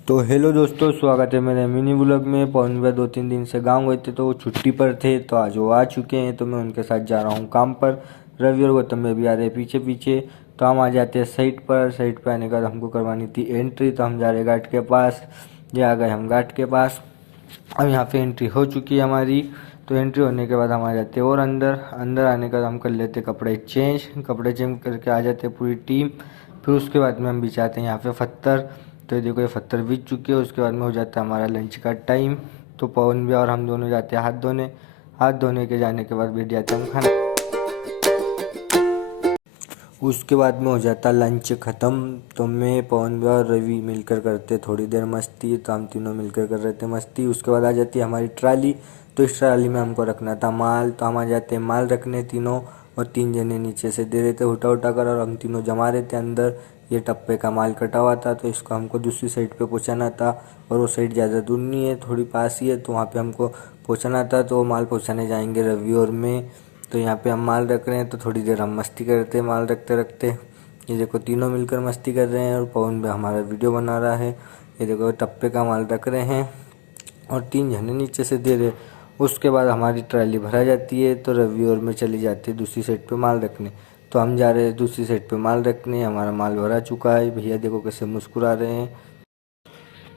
तो हेलो दोस्तों, स्वागत है मेरे मिनी व्लॉग में। पवन भैया 2-3 दिन से गांव गए थे तो वो छुट्टी पर थे, तो आज वो आ चुके हैं। तो मैं उनके साथ जा रहा हूं काम पर। रवि और गौतम भैया भी आ रहे हैं पीछे पीछे। तो हम आ जाते हैं साइट पर। साइट पर आने के बाद हमको करवानी थी एंट्री, तो हम जा रहे गार्ड के पास। ये आ गए हम गार्ड के पास। अब यहाँ पे एंट्री हो चुकी है हमारी। तो एंट्री होने के बाद हम आ जाते हैं और अंदर आने के बाद हम कर लेते कपड़े चेंज करके आ जाते हैं पूरी टीम। फिर उसके बाद में हम बिछाते हैं यहाँ पे पत्थर। तो ये देखो, ये पत्थर बिछ चुके हैं। उसके बाद में हो जाता है हमारा लंच का टाइम। तो पवन भी और हम दोनों जाते हैं हाथ धोने के जाने के बाद बैठ जाते हैं हम खाना। उसके बाद में हो जाता लंच ख़त्म। तो मैं, पवन भैया और रवि मिलकर करते थोड़ी देर मस्ती। तो हम तीनों मिलकर कर रहे थे मस्ती। उसके बाद आ जाती है हमारी ट्राली। तो इस ट्राली में हमको रखना था माल। तो हम आ जाते हैं माल रखने तीनों, और 3 जने नीचे से दे रहे थे उठा उठा कर, और हम तीनों जमा रहे थे अंदर। ये टप्पे का माल कटा हुआ था, तो इसको हमको दूसरी साइड पे पहुँचाना था। और वो साइड ज़्यादा दूर नहीं है, थोड़ी पास ही है, तो वहाँ पे हमको पहुँचाना था। तो वो माल पहुँचाने जाएंगे रवि और मैं। तो यहाँ पे हम माल रख रहे हैं, तो थोड़ी देर हम मस्ती करते हैं माल रखते रखते। ये देखो, तीनों मिलकर मस्ती कर रहे हैं, और पवन भी हमारा वीडियो बना रहा है। ये देखो, टप्पे का माल रख रहे हैं और 3 जने नीचे से दे रहे। उसके बाद हमारी ट्राली भरा जाती है, तो रवि और मैं चली जाती है दूसरी साइड पे माल रखने। तो हम जा रहे हैं दूसरी साइड पे माल रखने। हमारा माल भरा चुका है। भैया देखो कैसे मुस्कुरा रहे हैं।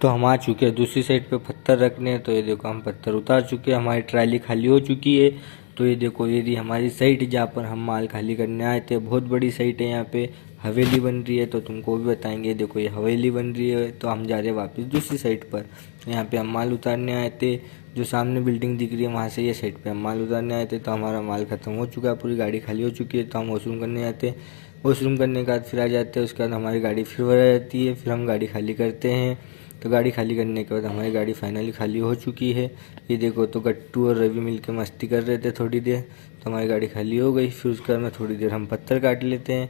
तो हम आ चुके हैं दूसरी साइड पे पत्थर रखने। तो ये देखो, हम पत्थर उतार चुके हैं। हमारी ट्राली खाली हो चुकी है। तो ये देखो, ये रही हमारी साइट जहाँ पर हम माल खाली करने आए थे। बहुत बड़ी साइट है, यहाँ पे हवेली बन रही है, तो तुमको भी बताएंगे। देखो, ये हवेली बन रही है। तो हम जा रहे हैं वापस दूसरी साइड पर। तो यहाँ पे हम माल उतारने आए थे। जो सामने बिल्डिंग दिख रही है, वहाँ से ये साइड पे हम माल उतारने आए थे। तो हमारा माल ख़त्म हो चुका है, पूरी गाड़ी खाली हो चुकी है। तो हम वॉशरूम करने आते हैं। वॉशरूम करने के बाद फिर आ जाते हैं। उसके बाद हमारी गाड़ी फिर भरा जाती है। फिर हम गाड़ी खाली करते हैं। तो गाड़ी खाली करने के बाद हमारी गाड़ी फाइनली खाली हो चुकी है। ये देखो, तो गट्टू और रवि मिलकर मस्ती कर रहे थे थोड़ी देर। तो हमारी गाड़ी खाली हो गई। फिर उसके बाद में थोड़ी देर हम पत्थर काट लेते हैं।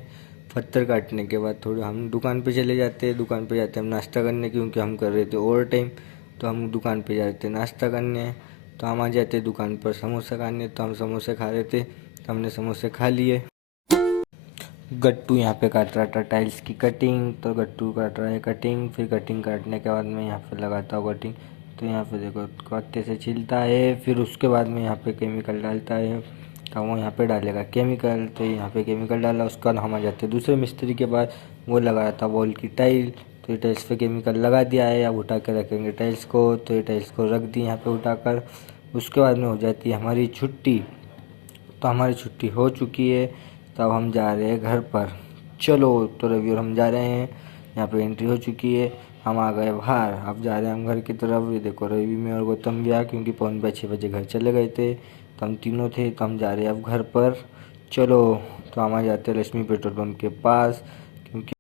पत्थर काटने के बाद थोड़ा हम दुकान पे चले जाते हैं। दुकान पे जाते हैं हम नाश्ता करने, क्योंकि हम कर रहे थे ओवर टाइम। तो हम दुकान पे जाते हैं नाश्ता करने। तो हम आ जाते हैं दुकान पर समोसा खाने। तो हम समोसे खा रहे थे, तो हमने समोसे खा लिए। गट्टू यहाँ पे काट रहा था टाइल्स की कटिंग। तो गट्टू काट रहा है कटिंग। फिर कटिंग काटने के बाद में यहाँ पे लगाता हूँ कटिंग। तो यहाँ पे देखो, कत्ते से छिलता है। फिर उसके बाद में यहाँ पे केमिकल डालता है। तो वो यहाँ पे डालेगा केमिकल। तो यहाँ पे केमिकल डाला। उसके बाद हम आ जाते हैं दूसरे मिस्त्री के पास। वो लगा रहा था वॉल की टाइल। तो ये टाइल्स पे केमिकल लगा दिया है। अब उठा के रखेंगे टाइल्स को। तो ये टाइल्स को रख दी यहाँ पे उठा कर। उसके बाद में हो जाती है हमारी छुट्टी। तो हमारी छुट्टी हो चुकी है। तब हम जा रहे हैं घर पर। चलो, तो रवि और हम जा रहे हैं। यहाँ पे एंट्री हो चुकी है। हम आ गए बाहर। अब जा रहे हैं हम घर की तरफ। ये देखो, रवि में और गौतम गया, क्योंकि पौन 6 बजे घर चले गए थे। तो हम तीनों थे। तो हम जा रहे हैं अब घर पर। चलो, तो हम आ जाते हैं लक्ष्मी पेट्रोल पंप के पास, क्योंकि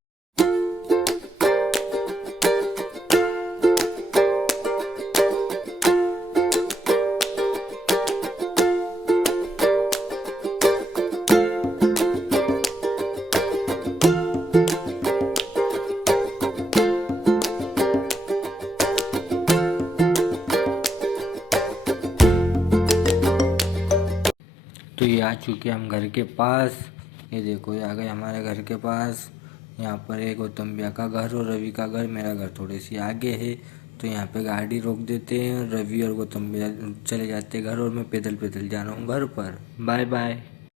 तो ये आ चुके हम घर के पास। ये देखो, ये आ गए हमारे घर के पास। यहाँ पर एक गौतम भैया का घर और रवि का घर। मेरा घर थोड़े सी आगे है। तो यहाँ पे गाड़ी रोक देते हैं। रवि और गौतम भैया चले जाते हैं घर, और मैं पैदल पैदल जा रहा हूँ घर पर। Bye bye.